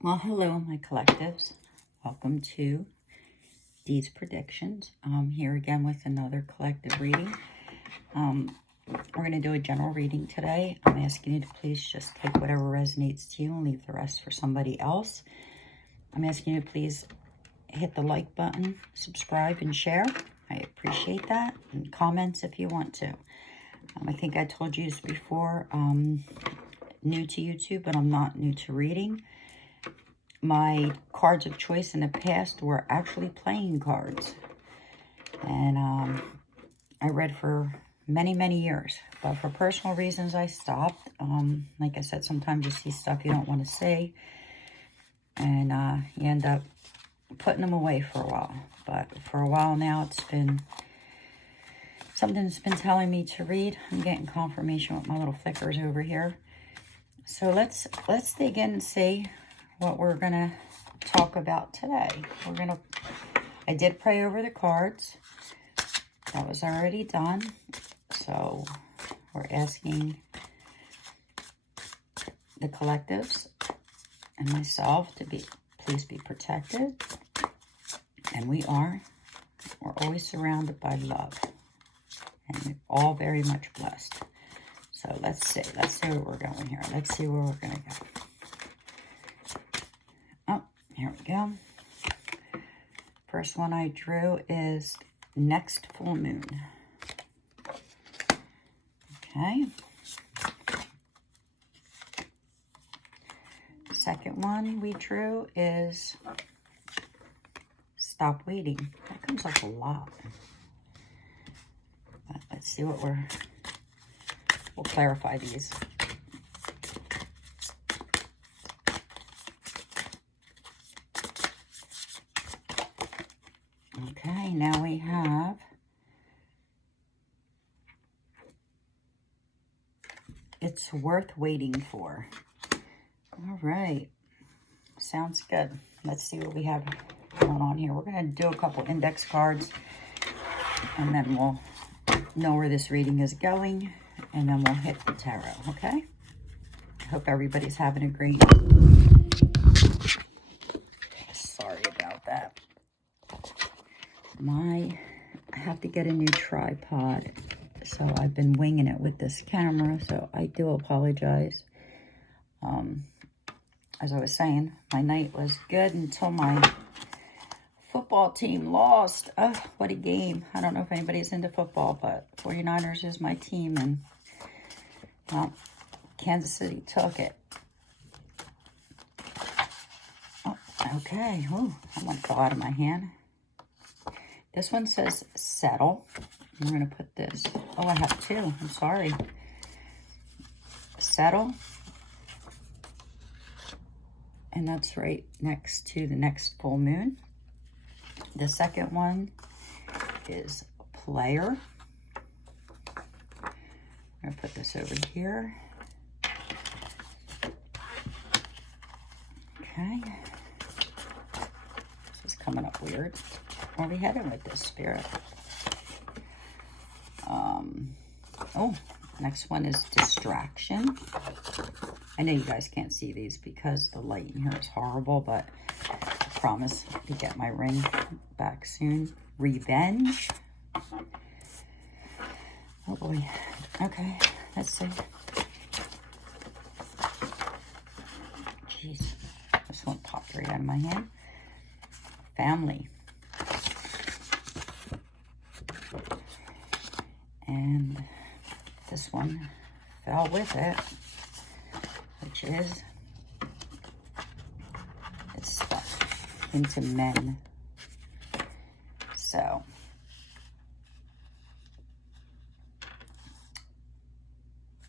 Well, hello, my collectives. Welcome to Dee's Predictions. I'm here again with another collective reading. We're going to do a general reading today. I'm asking you to please just take whatever resonates to you and leave the rest for somebody else. I'm asking you to please hit the like button, subscribe, and share. I appreciate that. And comments if you want to. I think I told you this before. New to YouTube, but I'm not new to reading. My cards of choice in the past were actually playing cards. And I read for many, many years. But for personal reasons, I stopped. Like I said, sometimes you see stuff you don't want to see. And you end up putting them away for a while. But for a while now, it's been something that's been telling me to read. I'm getting confirmation with my little flickers over here. So let's dig in and see what we're gonna talk about today. I did pray over the cards. That was already done. So we're asking the collectives and myself to please be protected. And we're always surrounded by love. And we're all very much blessed. So let's see where we're going here. Let's see where we're gonna go. Here we go. First one I drew is next full moon. Okay. Second one we drew is stop waiting. That comes up a lot. But let's see what we'll clarify these. Okay, now we have it's worth waiting for. All right, sounds good. Let's see what we have going on here. We're going to do a couple index cards, and then we'll know where this reading is going, and then we'll hit the tarot, okay? I hope everybody's having a great... Sorry about that. I have to get a new tripod, so I've been winging it with this camera, so I do apologize. As I was saying, my night was good until my football team lost. Oh, what a game. I don't know if anybody's into football, but 49ers is my team, and well, Kansas City took it. Oh, okay. Oh, that one fell out of my hand. This one says settle. I'm going to put this. Oh, I have two. I'm sorry. Settle. And that's right next to the next full moon. The second one is player. I'm going to put this over here. Okay. This is coming up weird. Where are we heading with this, Spirit? Oh, next one is distraction. I know you guys can't see these because the light in here is horrible, but I promise to get my ring back soon. Revenge. Oh boy. Okay, let's see. Jeez, this one popped right out of my hand. Family. And this one fell with it, which is it's stuck into men. So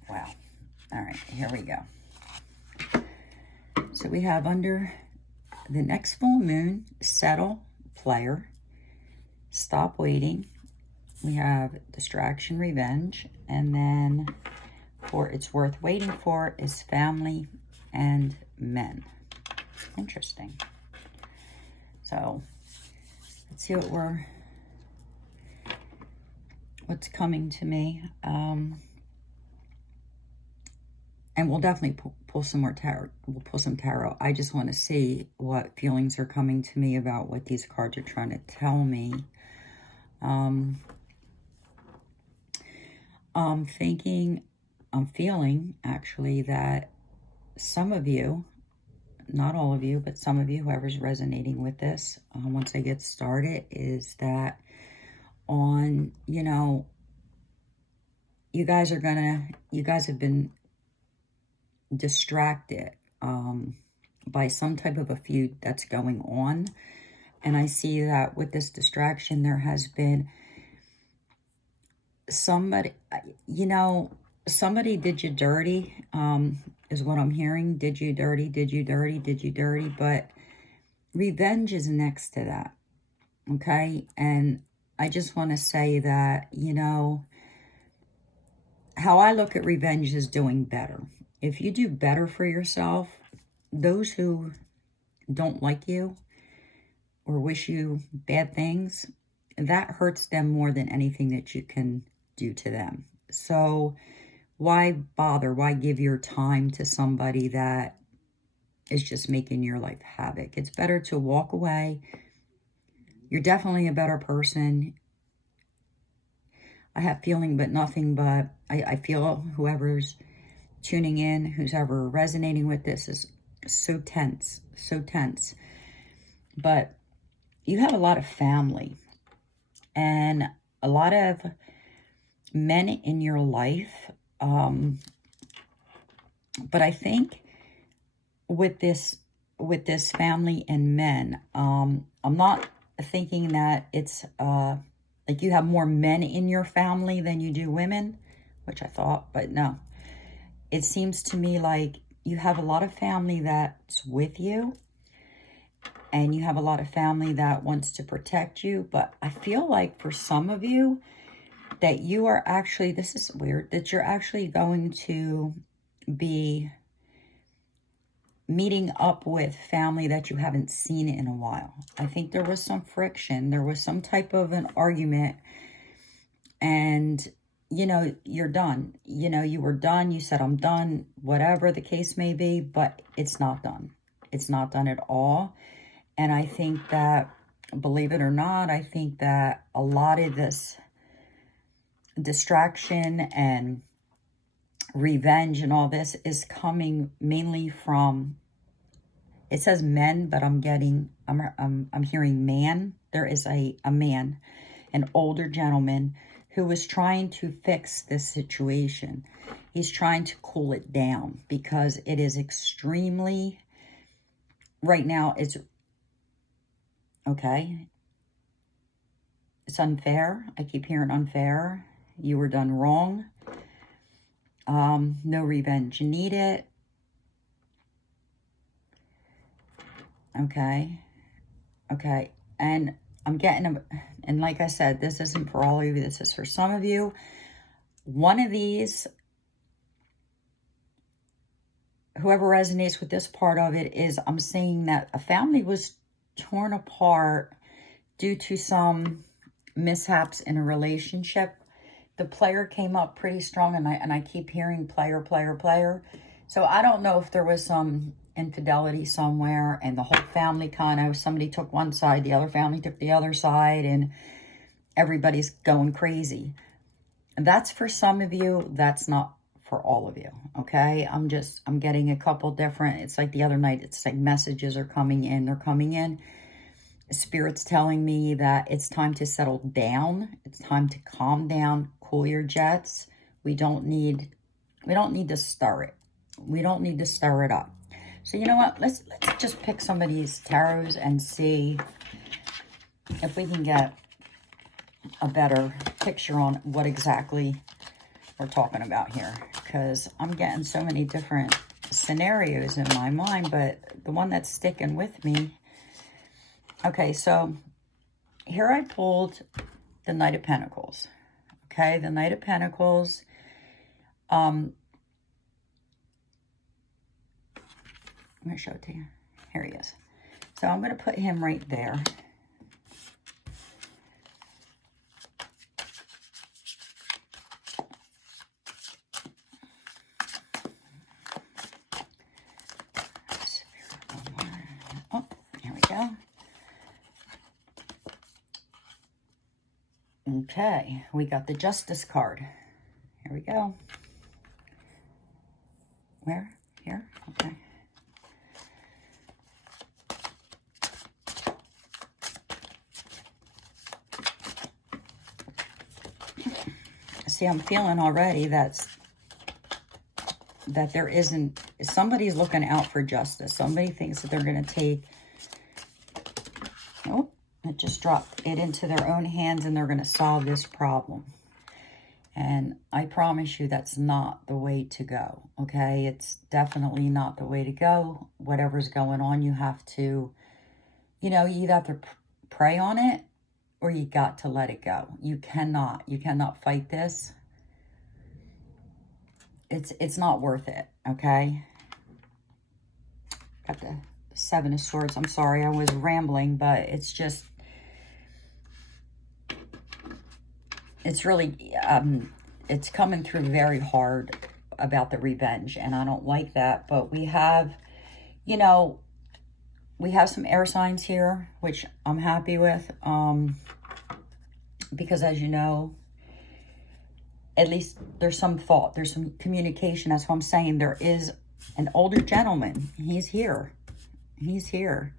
wow. All right, here we go. So we have under the next full moon, settle, player, stop waiting. We have distraction, revenge, and then for it's worth waiting for is family and men. Interesting. So let's see what's coming to me. and we'll definitely pull some more tarot. We'll pull some tarot. I just want to see what feelings are coming to me about what these cards are trying to tell me. I'm feeling actually that some of you, not all of you, but some of you, whoever's resonating with this, once I get started, is that you guys have been distracted by some type of a feud that's going on. And I see that with this distraction, there has been somebody, somebody did you dirty, is what I'm hearing. Did you dirty, did you dirty, did you dirty. But revenge is next to that, okay? And I just want to say that, how I look at revenge is doing better. If you do better for yourself, those who don't like you or wish you bad things, that hurts them more than anything that you can do to them. So why bother? Why give your time to somebody that is just making your life havoc? It's better to walk away. You're definitely a better person. I have feeling but nothing but. I feel whoever's tuning in, who's ever resonating with this, is so tense, so tense. But you have a lot of family and a lot of men in your life. But I think with this family and men, I'm not thinking that it's like you have more men in your family than you do women, which I thought, but no. It seems to me like you have a lot of family that's with you, and you have a lot of family that wants to protect you. But I feel like for some of you that you are actually, this is weird, that you're actually going to be meeting up with family that you haven't seen in a while. I think there was some friction. There was some type of an argument, and you're done. You were done. You said, I'm done, whatever the case may be, but it's not done. It's not done at all. And I think that, believe it or not, I think that a lot of this distraction and revenge and all this is coming mainly from, it says men, but I'm hearing man. There is a man, an older gentleman, who is trying to fix this situation. He's trying to cool it down because it is extremely, right now, it's, okay, it's unfair. I keep hearing unfair. You were done wrong. No revenge needed. Okay. And I'm getting, and like I said, this isn't for all of you. This is for some of you. One of these, whoever resonates with this part of it, is I'm saying that a family was torn apart due to some mishaps in a relationship. The player came up pretty strong, and I keep hearing player. So I don't know if there was some infidelity somewhere, and the whole family somebody took one side, the other family took the other side, and everybody's going crazy. And that's for some of you. That's not for all of you. Okay. I'm getting a couple different, it's like the other night, it's like messages are coming in. They're coming in. Spirit's telling me that it's time to settle down. It's time to calm down, cool your jets. We don't need to stir it. We don't need to stir it up. So you know what? Let's just pick some of these tarots and see if we can get a better picture on what exactly we're talking about here. Because I'm getting so many different scenarios in my mind, but the one that's sticking with me. Okay, so here I pulled the Knight of Pentacles. Okay, the Knight of Pentacles. I'm going to show it to you. Here he is. So I'm going to put him right there. go. Okay, we got the Justice card. Here we go. Where? Here? Okay. See, I'm feeling already that there isn't, somebody's looking out for justice. Somebody thinks that they're going to take, oh, it just dropped it into their own hands and they're going to solve this problem. And I promise you that's not the way to go, okay? It's definitely not the way to go. Whatever's going on, you have to, you know, you either have to pray on it or you got to let it go. You cannot fight this. It's not worth it, okay? Got the Seven of Swords. I'm sorry, I was rambling, but it's just, it's really, it's coming through very hard about the revenge, and I don't like that. But we have, you know, we have some air signs here, which I'm happy with, because as you know, at least there's some thought, there's some communication. That's what I'm saying. There is an older gentleman. He's here. He's here.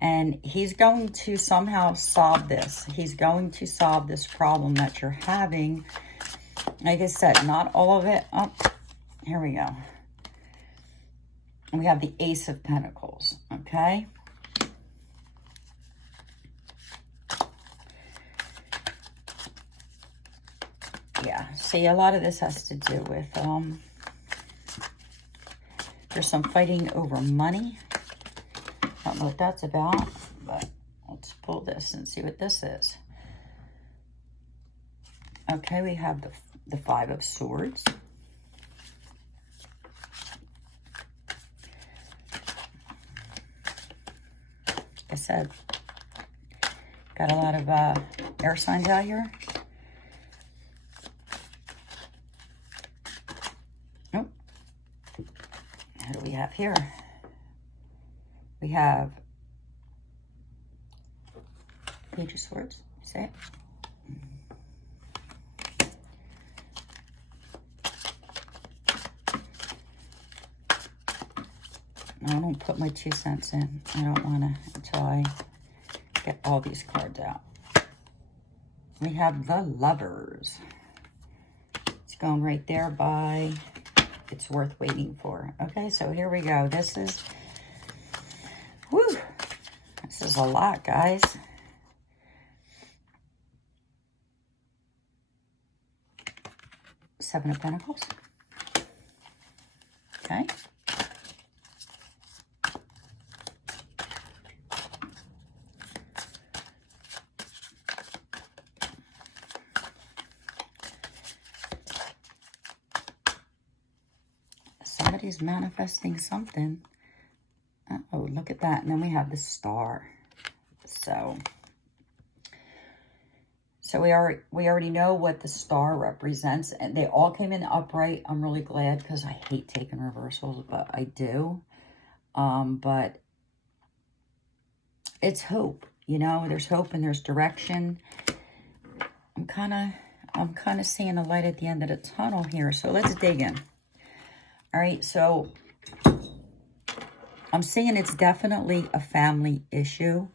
And he's going to somehow solve this. He's going to solve this problem that you're having. Like I said, not all of it. Oh, here we go. We have the Ace of Pentacles, okay? Yeah, see, a lot of this has to do with, there's some fighting over money. I don't know what that's about, but let's pull this and see what this is. Okay, we have the Five of Swords. Like I said, got a lot of air signs out here. Oh, what do we have here? We have Page of Swords. Say it. I don't put my 2 cents in. I don't want to until I get all these cards out. We have the Lovers. It's going right there by It's Worth Waiting For. Okay, so here we go. This is, whew, this is a lot, guys. Seven of Pentacles. Okay. Somebody's manifesting something. Oh, look at that. And then we have the Star. So we already know what the Star represents, and they all came in upright. I'm really glad because I hate taking reversals, but I do. But it's hope, you know. There's hope and there's direction. I'm kind of seeing a light at the end of the tunnel here. So let's dig in. All right, so I'm seeing it's definitely a family issue.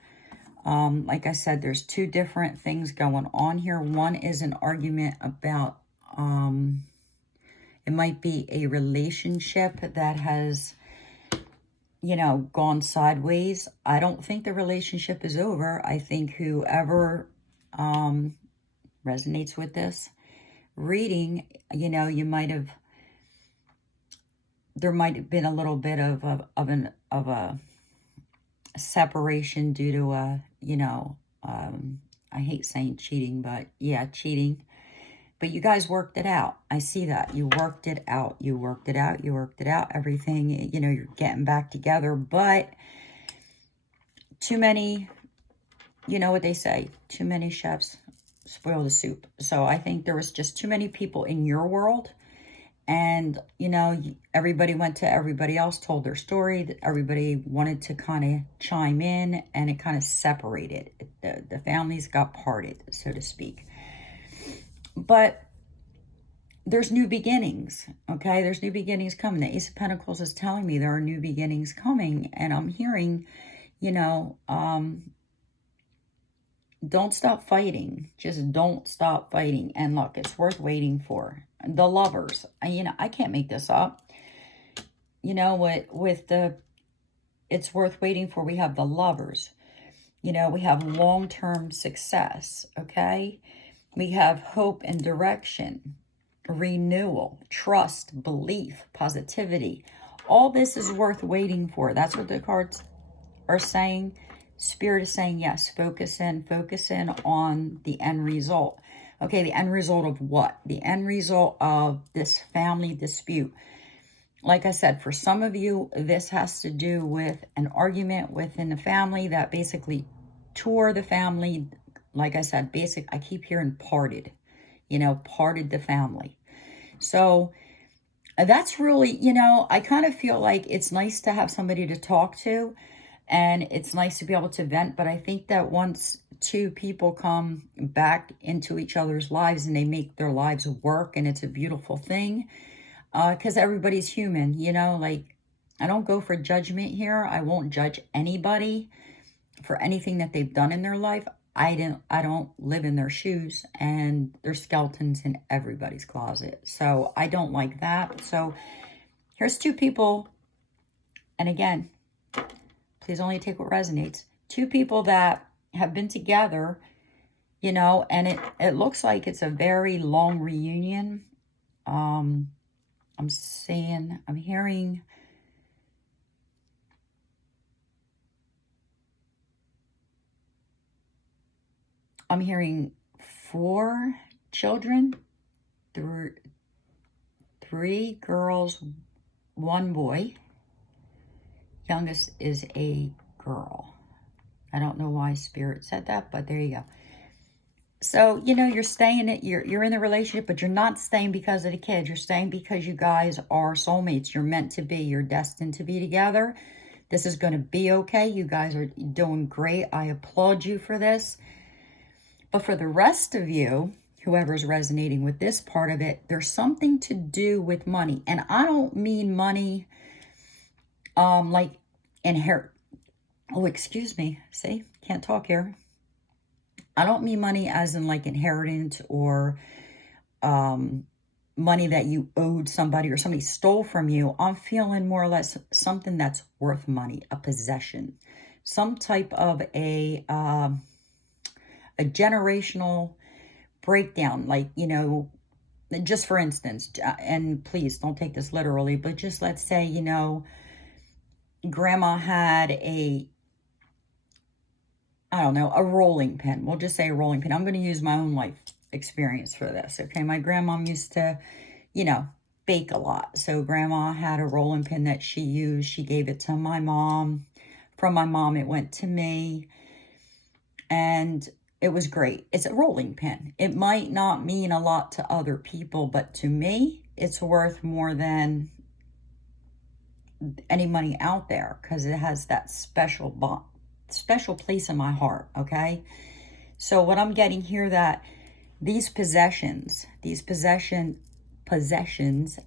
Like I said, there's two different things going on here. One is an argument about, it might be a relationship that has, you know, gone sideways. I don't think the relationship is over. I think whoever resonates with this reading, you know, there might have been a little bit of a separation due to you know, I hate saying cheating, but yeah, cheating. But you guys worked it out. I see that. You worked it out. You worked it out. You worked it out. Everything, you know, you're getting back together. But too many, you know what they say, too many chefs spoil the soup. So I think there was just too many people in your world. And, you know, everybody went to everybody else, told their story. That everybody wanted to kind of chime in, and it kind of separated. The families got parted, so to speak. But there's new beginnings, okay? There's new beginnings coming. The Ace of Pentacles is telling me there are new beginnings coming. And I'm hearing, you know, don't stop fighting. Just don't stop fighting. And look, it's worth waiting for. The Lovers. You know, I can't make this up. You know what? With the it's worth waiting for, we have the Lovers. You know, we have long-term success, okay? We have hope and direction, renewal, trust, belief, positivity. All this is worth waiting for. That's what the cards are saying. Spirit is saying, yes, focus in on the end result. Okay, the end result of what? The end result of this family dispute. Like I said, for some of you, this has to do with an argument within the family that basically tore the family. Like I said, I keep hearing parted, you know, parted the family. So that's really, you know, I kind of feel like it's nice to have somebody to talk to, and it's nice to be able to vent. But I think that once two people come back into each other's lives and they make their lives work, and it's a beautiful thing, because everybody's human, you know, like I don't go for judgment here. I won't judge anybody for anything that they've done in their life. I don't live in their shoes, and there's skeletons in everybody's closet. So I don't like that. So here's two people. And again, please only take what resonates. Two people that have been together, you know, and it looks like it's a very long reunion. I'm hearing four children, three girls, one boy. Youngest is a girl. I don't know why Spirit said that, but there you go. So, you know, you're staying, you're in the relationship, but you're not staying because of the kids. You're staying because you guys are soulmates. You're meant to be. You're destined to be together. This is going to be okay. You guys are doing great. I applaud you for this. But for the rest of you, whoever's resonating with this part of it, there's something to do with money. And I don't mean money like inherit. Oh, excuse me. See, can't talk here. I don't mean money as in like inheritance or money that you owed somebody or somebody stole from you. I'm feeling more or less something that's worth money, a possession, some type of a generational breakdown. Like, you know, just for instance, and please don't take this literally, but just let's say, you know, grandma had a rolling pin. We'll just say a rolling pin. I'm going to use my own life experience for this. Okay. My grandmom used to, you know, bake a lot. So grandma had a rolling pin that she used. She gave it to my mom. From my mom, it went to me. And it was great. It's a rolling pin. It might not mean a lot to other people, but to me, it's worth more than any money out there because it has that special place in my heart. Okay. So what I'm getting here, that these possessions,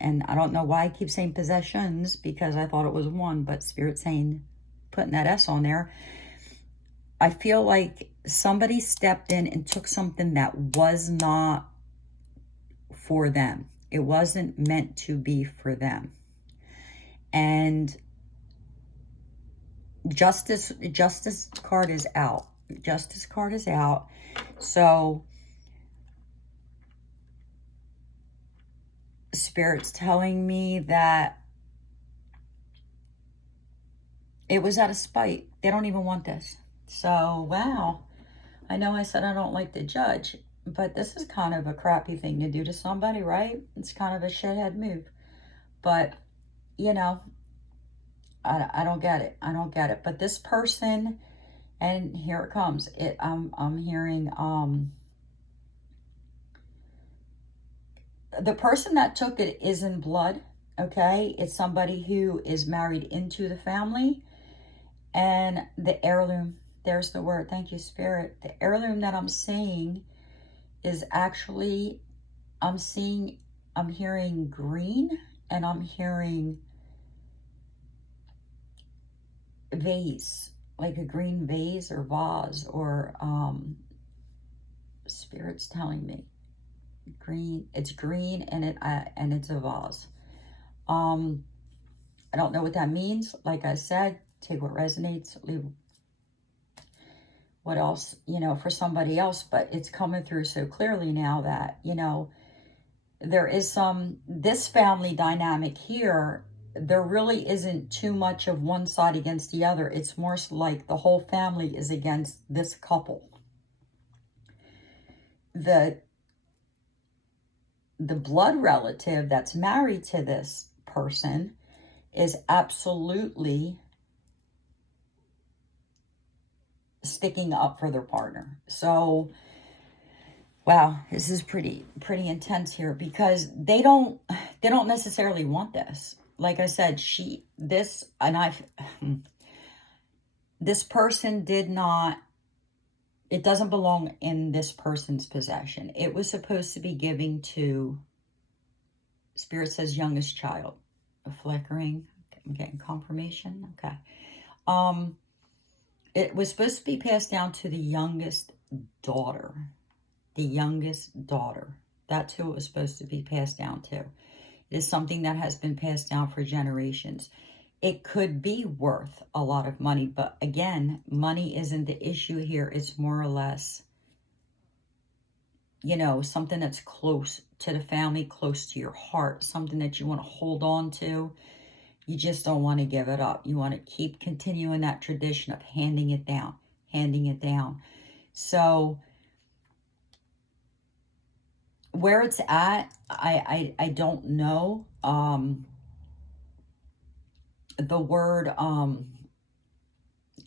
and I don't know why I keep saying possessions because I thought it was one, but Spirit's saying, putting that S on there. I feel like somebody stepped in and took something that was not for them. It wasn't meant to be for them. And justice card is out. Justice card is out. So Spirit's telling me that it was out of spite. They don't even want this. So, wow. I know I said I don't like to judge, but this is kind of a crappy thing to do to somebody, right? It's kind of a shithead move. But, you know, I don't get it. I don't get it. But this person, and here it comes. I'm hearing the person that took it is in blood, okay? It's somebody who is married into the family. And the heirloom, there's the word, thank you, Spirit. The heirloom that I'm seeing is actually, I'm hearing green, and I'm hearing vase, like a green vase or vase, or Spirit's telling me green. It's green, and it's a vase. I don't know what that means. Like I said, take what resonates, leave what else, for somebody else. But it's coming through so clearly now that, there is this family dynamic here. There really isn't too much of one side against the other. It's more like the whole family is against this couple. The blood relative that's married to this person is absolutely sticking up for their partner. So, wow, this is pretty intense here, because they don't necessarily want this. Like I said, this person did not, it doesn't belong in this person's possession. It was supposed to be giving to, Spirit says, youngest child. A flickering, I'm getting confirmation, okay. It was supposed to be passed down to the youngest daughter. The youngest daughter. That's who it was supposed to be passed down to. It is something that has been passed down for generations. It could be worth a lot of money, but again, money isn't the issue here. It's more or less, something that's close to the family, close to your heart, something that you want to hold on to. You just don't want to give it up. You want to keep continuing that tradition of handing it down. So where it's at, I don't know. The word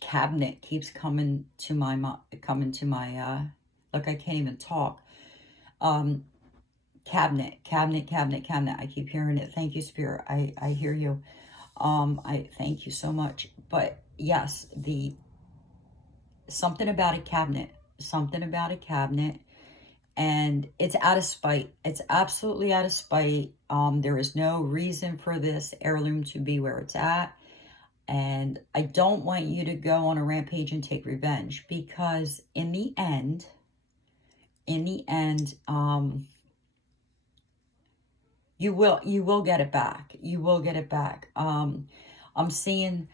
cabinet keeps coming to my look, I can't even talk. Cabinet. I keep hearing it. Thank you, Spirit. I hear you. I thank you so much. But yes, something about a cabinet, and it's out of spite. It's absolutely out of spite. There is no reason for this heirloom to be where it's at. And I don't want you to go on a rampage and take revenge, because in the end, you will get it back. I'm seeing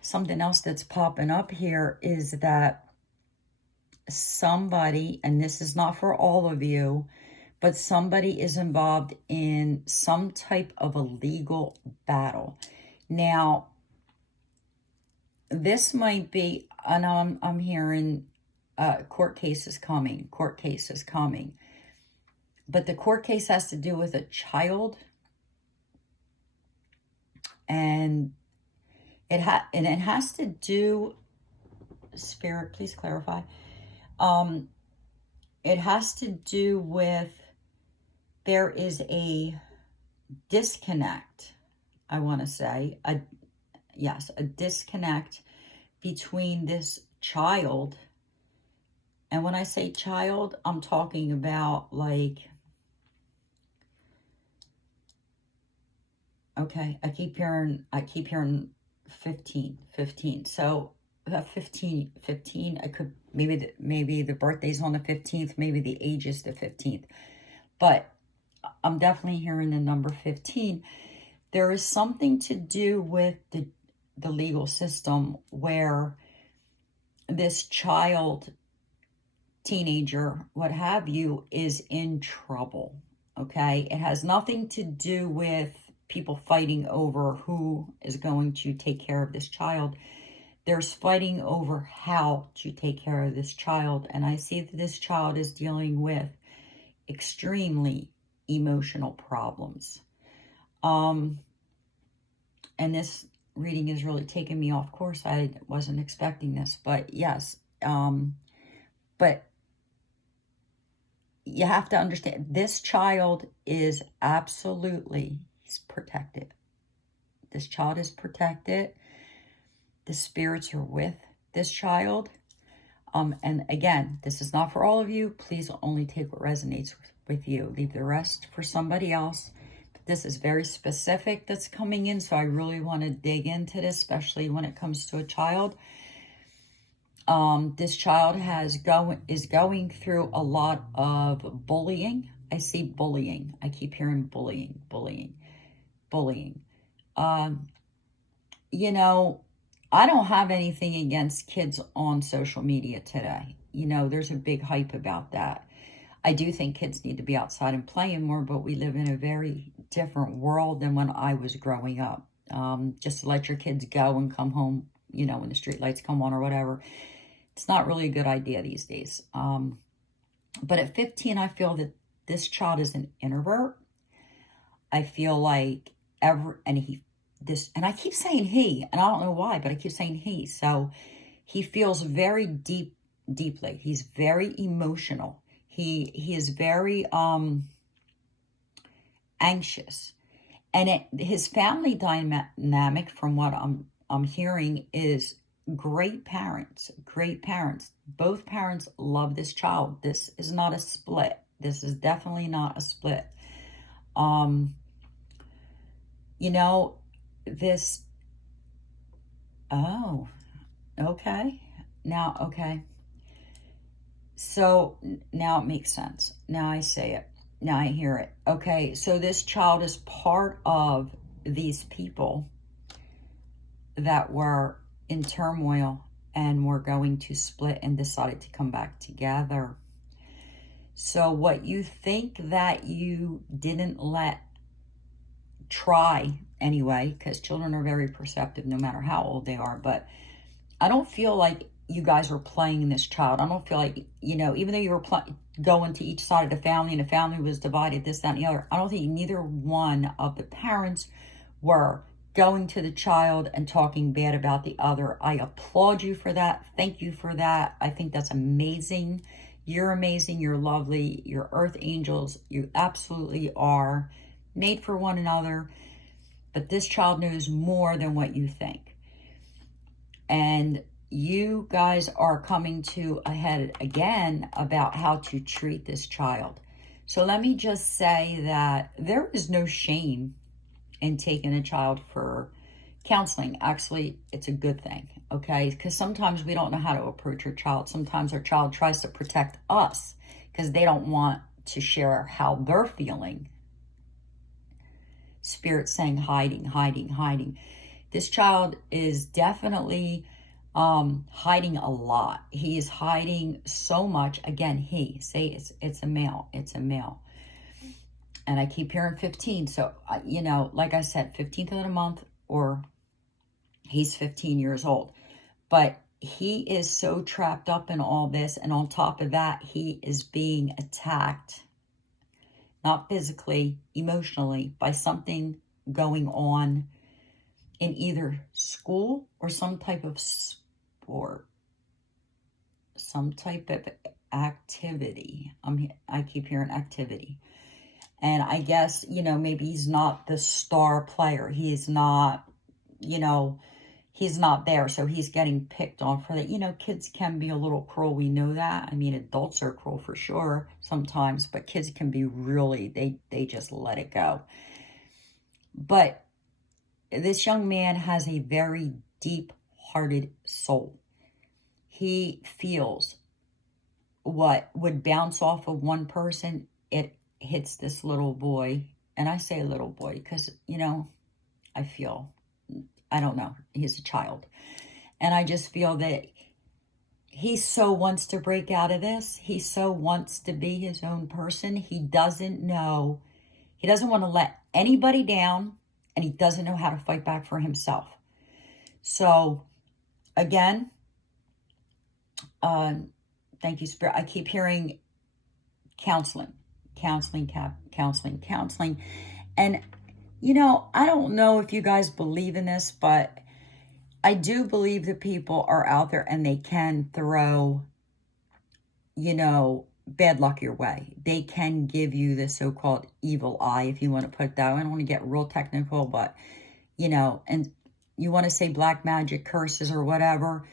something else that's popping up here, is that somebody, and this is not for all of you, but somebody is involved in some type of a legal battle. Now, this might be, and I'm hearing court case is coming. But the court case has to do with a child, and it has to do, Spirit, please clarify. It has to do with, there is a disconnect, I want to say, a disconnect between this child. And when I say child, I'm talking about like, okay, I keep hearing 15. So 15, I could, maybe the birthday's on the 15th, maybe the age is the 15th. But I'm definitely hearing the number 15. There is something to do with the legal system where this child, teenager, what have you, is in trouble. Okay, it has nothing to do with people fighting over who is going to take care of this child. There's fighting over how to take care of this child, and I see that this child is dealing with extremely emotional problems. And this reading is really taking me off course. I wasn't expecting this, but yes. But you have to understand, this child is absolutely, he's protected. This child is protected. The spirits are with this child. And again, this is not for all of you. Please only take what resonates with you. Leave the rest for somebody else. This is very specific that's coming in, so I really want to dig into this, especially when it comes to a child. This child is going through a lot of bullying. I see bullying. I keep hearing bullying. You know, I don't have anything against kids on social media today. You know, there's a big hype about that. I do think kids need to be outside and playing more, but we live in a very different world than when I was growing up. Just to let your kids go and come home, you know, when the street lights come on or whatever. It's not really a good idea these days. But at 15, I feel that this child is an introvert. I feel like and I keep saying he, and I don't know why, but I keep saying he. So he feels very deeply. He's very emotional. He is very anxious. And his family dynamic, from what I'm hearing, is great parents. Both parents love this child. This is not a split. This is definitely not a split. You know, this, oh, okay. Now, okay. So now it makes sense. Now I say it. Now I hear it. Okay, so this child is part of these people that were in turmoil and were going to split and decided to come back together. So what you think that you didn't try anyway, because children are very perceptive no matter how old they are, but I don't feel like you guys were playing this child. I don't feel like, you know, even though you were going to each side of the family and the family was divided, this, that, and the other, I don't think neither one of the parents were going to the child and talking bad about the other. I applaud you for that. Thank you for that. I think that's amazing. You're amazing. You're lovely. You're earth angels. You absolutely are made for one another. But this child knows more than what you think. And you guys are coming to a head again about how to treat this child. So let me just say that there is no shame in taking a child for counseling. Actually, it's a good thing, okay? Because sometimes we don't know how to approach our child. Sometimes our child tries to protect us because they don't want to share how they're feeling. Spirit saying hiding. This child is definitely hiding a lot. He is hiding so much. Again, it's a male. And I keep hearing 15. So, you know, like I said, 15th of the month, or he's 15 years old. But he is so trapped up in all this. And on top of that, he is being attacked, not physically, emotionally, by something going on in either school or some type of sport, some type of activity. I keep hearing activity. And I guess, you know, maybe he's not the star player. He is not, you know, he's not there. So he's getting picked on for that. You know, kids can be a little cruel. We know that. I mean, adults are cruel for sure sometimes, but kids can be really, they just let it go. But this young man has a very deep-hearted soul. He feels what would bounce off of one person, it hits this little boy. And I say little boy because, you know, I don't know, he's a child. And I just feel that he so wants to break out of this. He so wants to be his own person. He doesn't want to let anybody down, and he doesn't know how to fight back for himself. So, again, thank you, Spirit. I keep hearing counseling. And, you know, I don't know if you guys believe in this, but I do believe that people are out there and they can throw, you know, bad luck your way. They can give you the so-called evil eye, if you want to put it that way. I don't want to get real technical, but, you know, and you want to say black magic, curses, or whatever.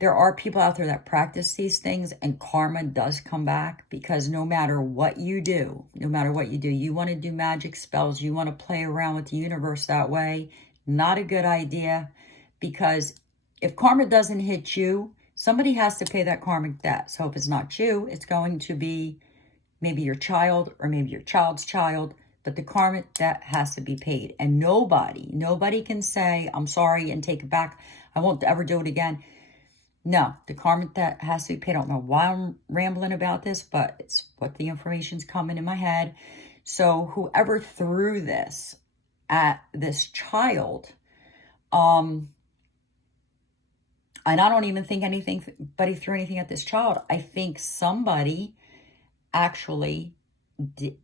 There are people out there that practice these things, and karma does come back, because no matter what you do, you want to do magic spells, you want to play around with the universe that way, not a good idea, because if karma doesn't hit you, somebody has to pay that karmic debt. So if it's not you, it's going to be maybe your child or maybe your child's child, but the karmic debt has to be paid. And nobody can say, I'm sorry, and take it back. I won't ever do it again. No, the karmic debt has to be paid. I don't know why I'm rambling about this, but it's what the information's coming in my head. So whoever threw this at this child, and I don't even think anybody threw anything at this child. I think somebody actually did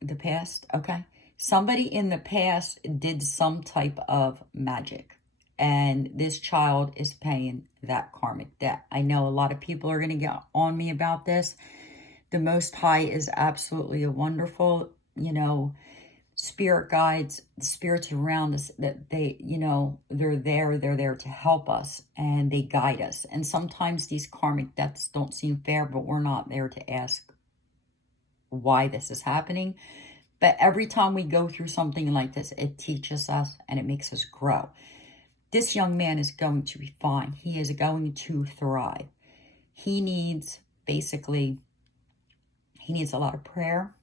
the past. Okay. Somebody in the past did some type of magic, and this child is paying that karmic debt. I know a lot of people are going to get on me about this. The Most High is absolutely a wonderful, you know, spirit guides, the spirits around us, that they, you know, they're there to help us, and they guide us. And sometimes these karmic debts don't seem fair, but we're not there to ask why this is happening. But every time we go through something like this, it teaches us and it makes us grow. This young man is going to be fine. He is going to thrive. He needs, basically, he needs a lot of prayer.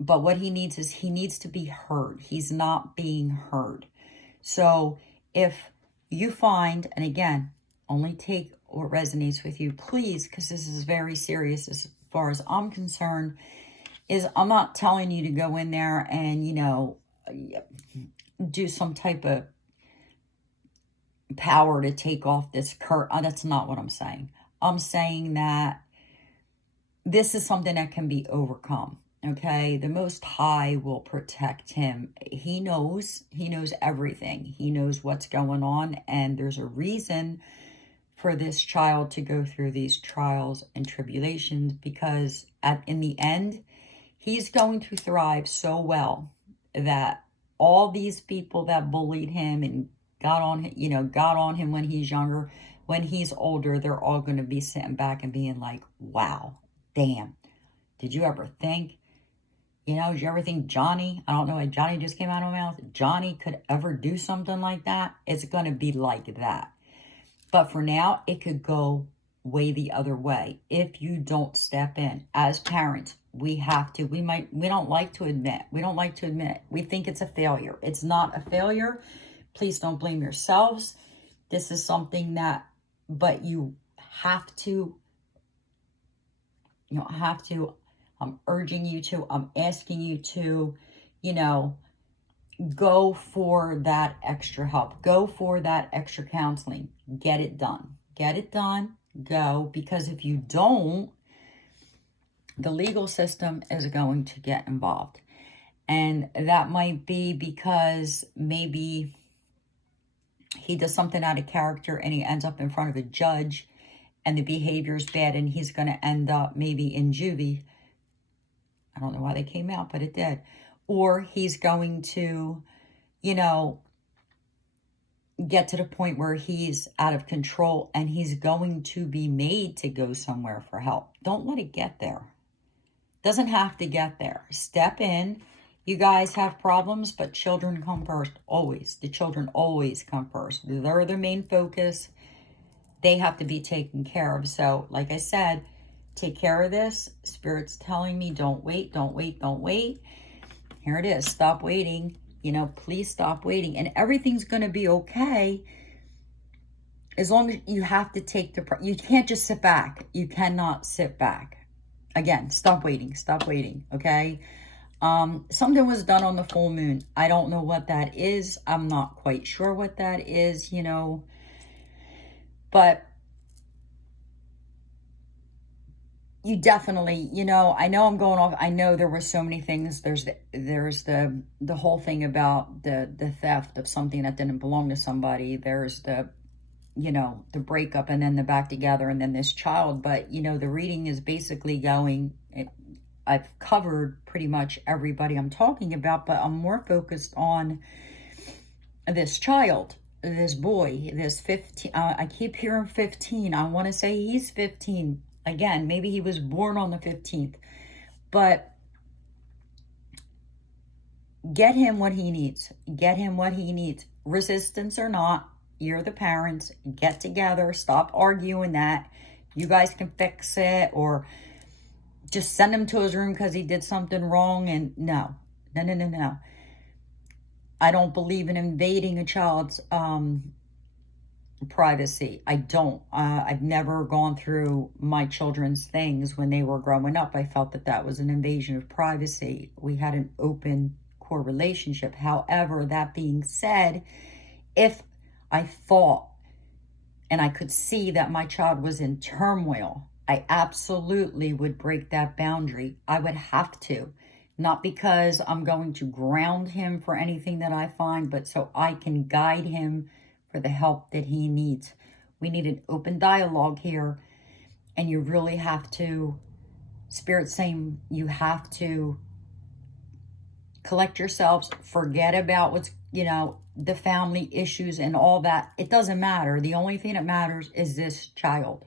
But what he needs is, he needs to be heard. He's not being heard. So if you find, and again, only take what resonates with you, please, because this is very serious as far as I'm concerned, is I'm not telling you to go in there and, you know, do some type of power to take off this curse. That's not what I'm saying. I'm saying that this is something that can be overcome. Okay, the Most High will protect him. He knows everything. He knows what's going on, and there's a reason for this child to go through these trials and tribulations, because in the end, he's going to thrive so well that all these people that bullied him and got on him when he's younger, when he's older, they're all going to be sitting back and being like, wow, damn, did you ever think? You know, did you ever think Johnny, I don't know why Johnny just came out of my mouth, Johnny could ever do something like that? It's going to be like that. But for now, it could go way the other way if you don't step in. As parents, we have to. We don't like to admit. We think it's a failure. It's not a failure. Please don't blame yourselves. This is something that, but you have to, I'm urging you to, I'm asking you to, you know, go for that extra help. Go for that extra counseling. Get it done. Go. Because if you don't, the legal system is going to get involved. And that might be because maybe he does something out of character and he ends up in front of a judge and the behavior is bad and he's going to end up maybe in juvie. I don't know why they came out, but it did. Or he's going to, you know, get to the point where he's out of control and he's going to be made to go somewhere for help. Don't let it get there. Doesn't have to get there. Step in. You guys have problems, but children come first. Always. The children always come first. They're the main focus. They have to be taken care of. So, like I said, take care of this. Spirit's telling me, don't wait. Here it is. Stop waiting. You know, please stop waiting. And everything's going to be okay. As long as you have to take you can't just sit back. You cannot sit back. Again, stop waiting. Okay. Something was done on the full moon. I don't know what that is. I'm not quite sure what that is, you know, but you definitely, you know, I know I'm going off. I know there were so many things. There's the whole thing about the theft of something that didn't belong to somebody. There's the you know, the breakup and then the back together and then this child. But, you know, the reading is basically going, I've covered pretty much everybody I'm talking about, but I'm more focused on this child, this boy, this 15. I keep hearing 15. I want to say he's 15. Again, maybe he was born on the 15th. But get him what he needs. Get him what he needs. Resistance or not, you're the parents. Get together. Stop arguing that. You guys can fix it, or just send him to his room because he did something wrong. And no. I don't believe in invading a child's privacy. I don't. I've never gone through my children's things when they were growing up. I felt that that was an invasion of privacy. We had an open core relationship. However, that being said, if I thought and I could see that my child was in turmoil, I absolutely would break that boundary. I would have to. Not because I'm going to ground him for anything that I find, but so I can guide him for the help that he needs. We need an open dialogue here, and you really have to, Spirit saying, you have to collect yourselves, forget about what's, you know, the family issues and all that. It doesn't matter. The only thing that matters is this child.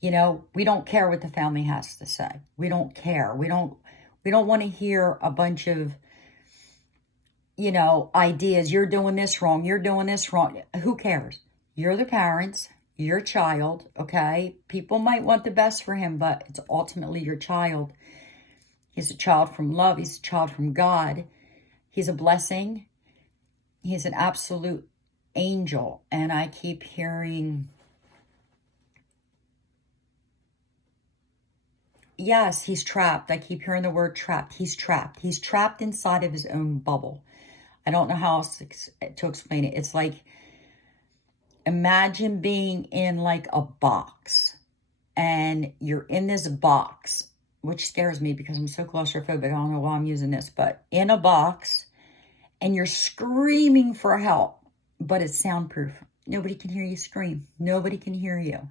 You know, we don't care what the family has to say. We don't care. We don't want to hear a bunch of, you know, ideas. You're doing this wrong. You're doing this wrong. Who cares? You're the parents, your child, okay? People might want the best for him, but it's ultimately your child. He's a child from love. He's a child from God. He's a blessing. He's an absolute angel. And I keep hearing, yes, he's trapped. I keep hearing the word trapped. He's trapped. He's trapped inside of his own bubble. I don't know how else to explain it. It's like, imagine being in like a box, and you're in this box, which scares me because I'm so claustrophobic. I don't know why I'm using this, but in a box, and you're screaming for help, but it's soundproof. Nobody can hear you scream. Nobody can hear you.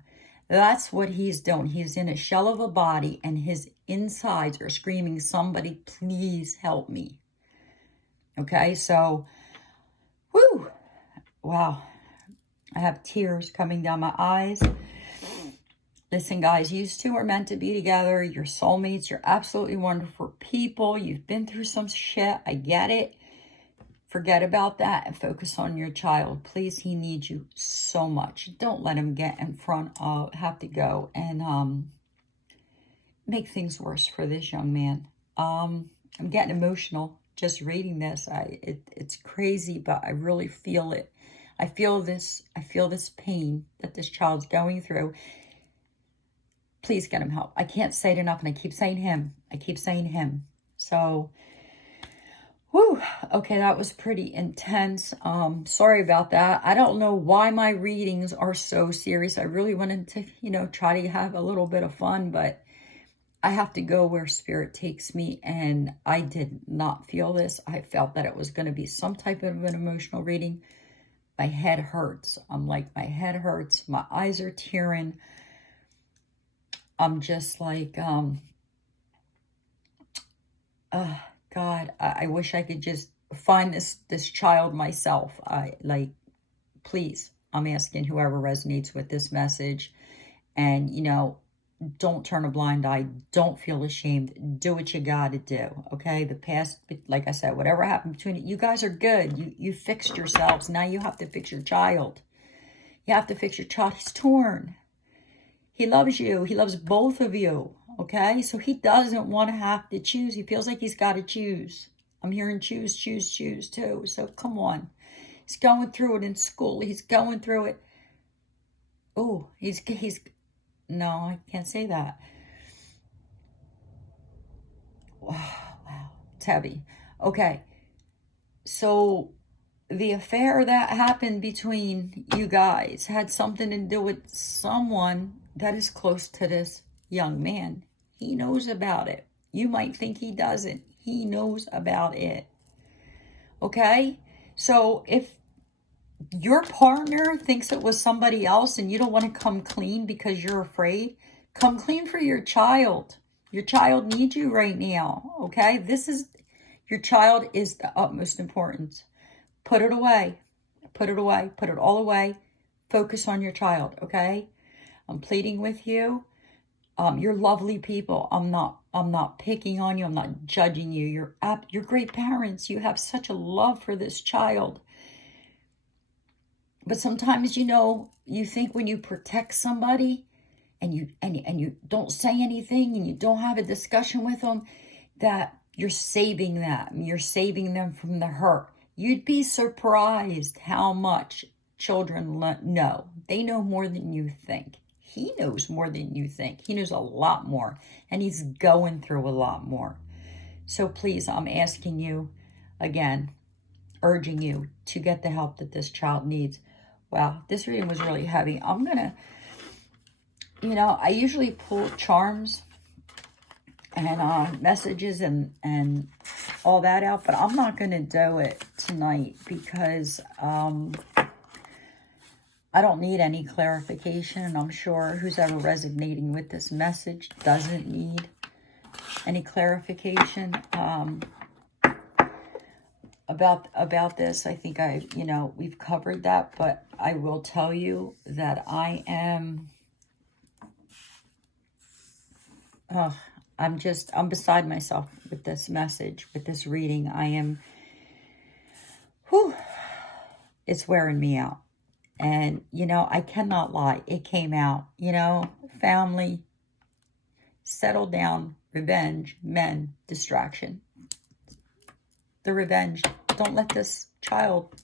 That's what he's doing. He's in a shell of a body, and his insides are screaming, somebody please help me. Okay, so, whoo, wow. I have tears coming down my eyes. Listen, guys, you two are meant to be together. You're soulmates. You're absolutely wonderful people. You've been through some shit. I get it. Forget about that and focus on your child. Please, he needs you so much. Don't let him get in front of, have to go and make things worse for this young man. I'm getting emotional just reading this. It's crazy, but I really feel it. I feel this pain that this child's going through. Please get him help. I can't say it enough, and I keep saying him. So, whew, okay, that was pretty intense. Sorry about that. I don't know why my readings are so serious. I really wanted to, you know, try to have a little bit of fun, but I have to go where Spirit takes me, and I did not feel this. I felt that it was going to be some type of an emotional reading. My head hurts. I'm like, my head hurts. My eyes are tearing. I'm just like, God, I wish I could just find this child myself. Please, I'm asking whoever resonates with this message, and, you know, don't turn a blind eye. Don't feel ashamed. Do what you got to do, okay? The past, like I said, whatever happened between you guys are good. You fixed yourselves. Now you have to fix your child. You have to fix your child. He's torn. He loves you. He loves both of you, okay? So he doesn't want to have to choose. He feels like he's got to choose. I'm hearing choose too. So come on. He's going through it in school. He's going through it. Oh, he's no, I can't say that. Wow, it's heavy. Okay, so the affair that happened between you guys had something to do with someone that is close to this young man. He knows about it. You might think he doesn't. He knows about it. Okay, so if your partner thinks it was somebody else and you don't want to come clean because you're afraid, come clean for your child. Your child needs you right now, okay? Your child is the utmost importance. Put it away. Put it away. Put it all away. Focus on your child, okay? I'm pleading with you. You're lovely people. I'm not picking on you. I'm not judging you. You're great parents. You have such a love for this child. But sometimes, you think when you protect somebody and you don't say anything and you don't have a discussion with them, that you're saving them. You're saving them from the hurt. You'd be surprised how much children know. They know more than you think. He knows more than you think. He knows a lot more, and he's going through a lot more. So please, I'm asking you again, urging you to get the help that this child needs. Wow, this reading was really heavy. I'm going to, I usually pull charms and messages and all that out, but I'm not going to do it tonight because I don't need any clarification. I'm sure who's ever resonating with this message doesn't need any clarification about this. I think we've covered that, but I will tell you that I'm beside myself with this message, with this reading. It's wearing me out. And, I cannot lie. It came out, family, settle down, revenge, men, distraction. The revenge. Don't let this child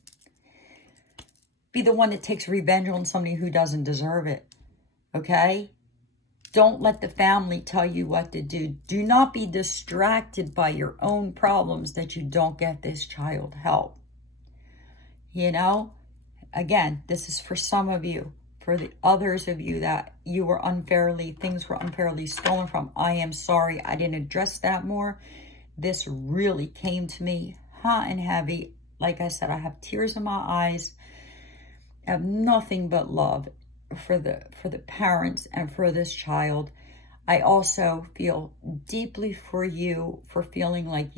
be the one that takes revenge on somebody who doesn't deserve it. Okay? Don't let the family tell you what to do. Do not be distracted by your own problems that you don't get this child help. Again, this is for some of you. For the others of you that things were unfairly stolen from, I am sorry. I didn't address that more. This really came to me hot and heavy. Like I said, I have tears in my eyes. I have nothing but love for the parents and for this child. I also feel deeply for you for feeling like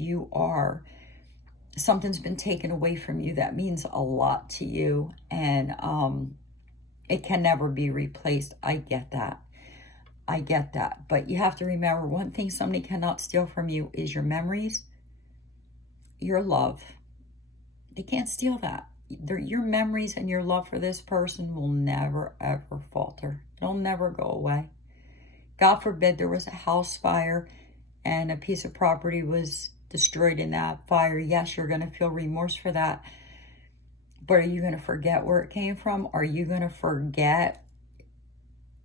something's been taken away from you that means a lot to you, and it can never be replaced. I get that. But you have to remember, one thing somebody cannot steal from you is your memories, your love. They can't steal that. Your memories and your love for this person will never, ever falter. It'll never go away. God forbid there was a house fire and a piece of property was destroyed in that fire. Yes, you're going to feel remorse for that. But are you going to forget where it came from? Are you going to forget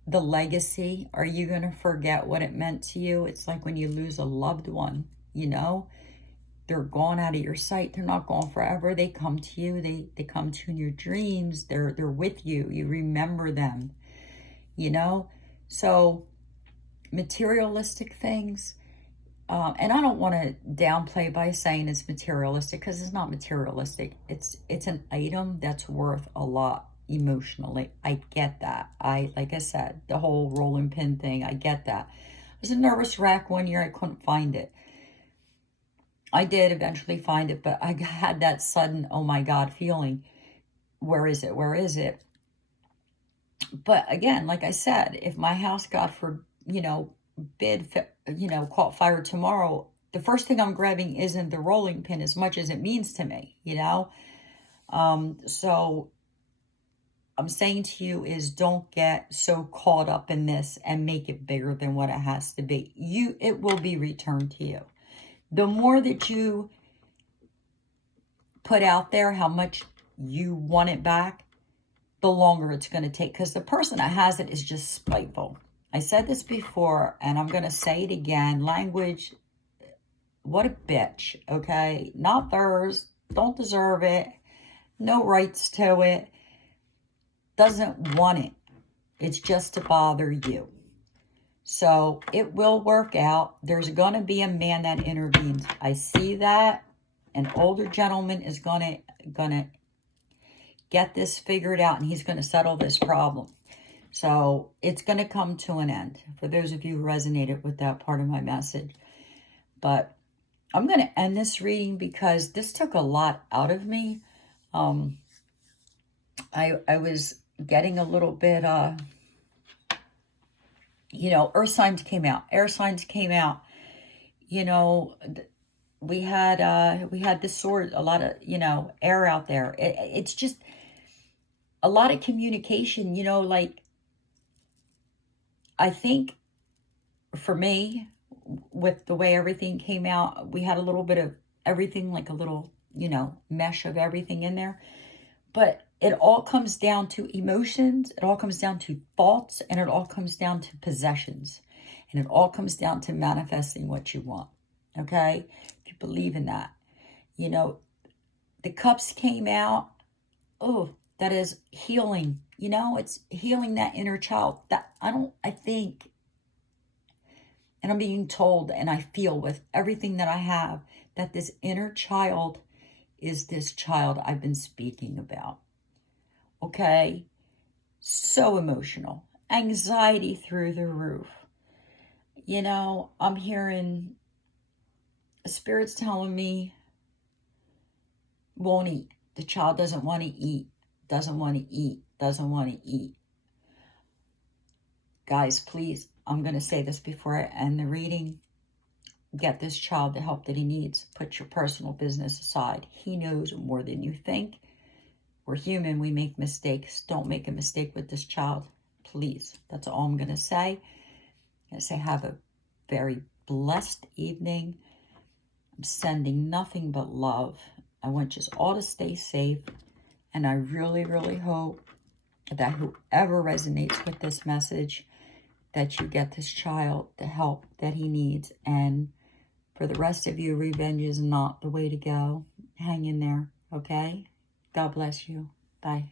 the legacy? Are you going to forget what it meant to you? It's like when you lose a loved one, they're gone out of your sight. They're not gone forever. They come to you. They come to you in your dreams. They're with you. You remember them, So materialistic things, and I don't want to downplay by saying it's materialistic, because it's not materialistic. It's an item that's worth a lot emotionally. I get that. Like I said, the whole rolling pin thing, I get that. I was a nervous wreck one year. I couldn't find it. I did eventually find it, but I had that sudden, oh my God, feeling. Where is it? Where is it? But again, like I said, if my house got caught fire tomorrow, the first thing I'm grabbing isn't the rolling pin as much as it means to me, So I'm saying to you is, don't get so caught up in this and make it bigger than what it has to be. It will be returned to you. The more that you put out there how much you want it back, the longer it's going to take, because the person that has it is just spiteful. I said this before, and I'm going to say it again. Language, what a bitch, okay? Not theirs, don't deserve it, no rights to it, doesn't want it. It's just to bother you. So it will work out. There's going to be a man that intervenes. I see that. An older gentleman is going to get this figured out, and he's going to settle this problem. So it's going to come to an end for those of you who resonated with that part of my message. But I'm going to end this reading because this took a lot out of me. I was getting a little bit, earth signs came out, air signs came out. We had the sword, a lot of, air out there. It's just a lot of communication, like, I think for me, with the way everything came out, we had a little bit of everything, like a little, mesh of everything in there. But it all comes down to emotions. It all comes down to thoughts, and it all comes down to possessions. And it all comes down to manifesting what you want. Okay? If you believe in that. The cups came out. Oh, that is healing. It's healing that inner child. I think, and I'm being told, and I feel with everything that I have, that this inner child is this child I've been speaking about. Okay? So emotional. Anxiety through the roof. I'm hearing spirits telling me, won't eat. The child doesn't want to eat. Doesn't want to eat. Doesn't want to eat. Guys, please, I'm going to say this before I end the reading. Get this child the help that he needs. Put your personal business aside. He knows more than you think. We're human. We make mistakes. Don't make a mistake with this child. Please. That's all I'm going to say. I'm going to say have a very blessed evening. I'm sending nothing but love. I want you all to stay safe. And I really, really hope that whoever resonates with this message, that you get this child the help that he needs. And for the rest of you, revenge is not the way to go. Hang in there, okay? God bless you. Bye.